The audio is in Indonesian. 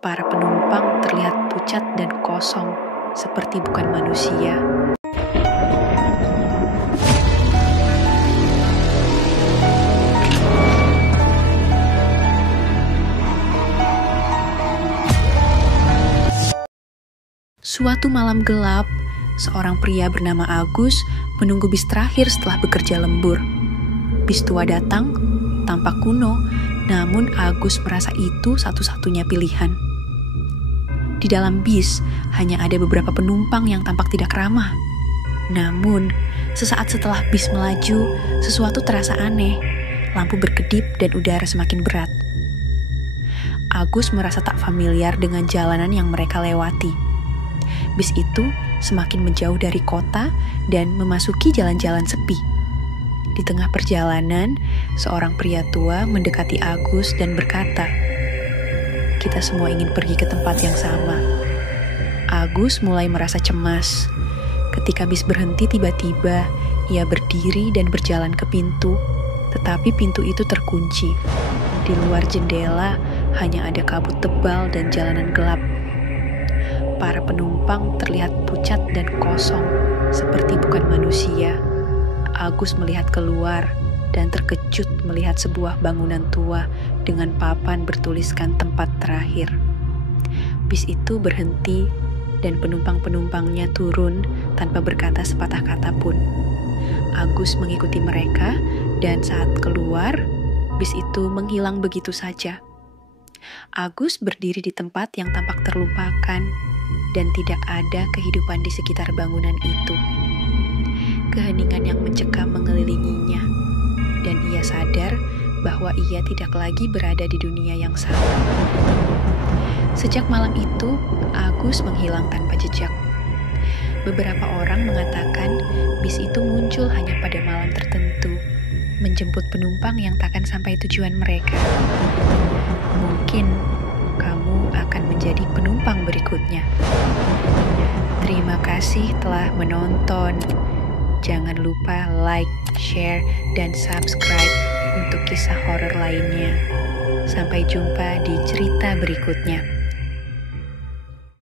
Para penumpang terlihat pucat dan kosong, seperti bukan manusia. Suatu malam gelap, seorang pria bernama Agus menunggu bis terakhir setelah bekerja lembur. Bis tua datang, tampak kuno, namun Agus merasa itu satu-satunya pilihan. Di dalam bis, hanya ada beberapa penumpang yang tampak tidak ramah. Namun, sesaat setelah bis melaju, sesuatu terasa aneh. Lampu berkedip dan udara semakin berat. Agus merasa tak familiar dengan jalanan yang mereka lewati. Bis itu semakin menjauh dari kota dan memasuki jalan-jalan sepi. Di tengah perjalanan, seorang pria tua mendekati Agus dan berkata, "Kita semua ingin pergi ke tempat yang sama." Agus mulai merasa cemas. Ketika bis berhenti tiba-tiba, ia berdiri dan berjalan ke pintu, tetapi pintu itu terkunci. Di luar jendela, hanya ada kabut tebal dan jalanan gelap. Para penumpang terlihat pucat dan kosong, seperti bukan manusia. Agus melihat keluar dan terkejut melihat sebuah bangunan tua dengan papan bertuliskan tempat terakhir. Bis itu berhenti dan penumpang-penumpangnya turun tanpa berkata sepatah kata pun. Agus mengikuti mereka dan saat keluar, bis itu menghilang begitu saja. Agus berdiri di tempat yang tampak terlupakan dan tidak ada kehidupan di sekitar bangunan itu. Keheningan yang mencekam mengelilinginya, dan ia sadar bahwa ia tidak lagi berada di dunia yang sama. Sejak malam itu, Agus menghilang tanpa jejak. Beberapa orang mengatakan bis itu muncul hanya pada malam tertentu, menjemput penumpang yang takkan sampai tujuan mereka. Mungkin kamu akan menjadi penumpang berikutnya. Terima kasih telah menonton. Jangan lupa like, share, dan subscribe untuk kisah horor lainnya. Sampai jumpa di cerita berikutnya.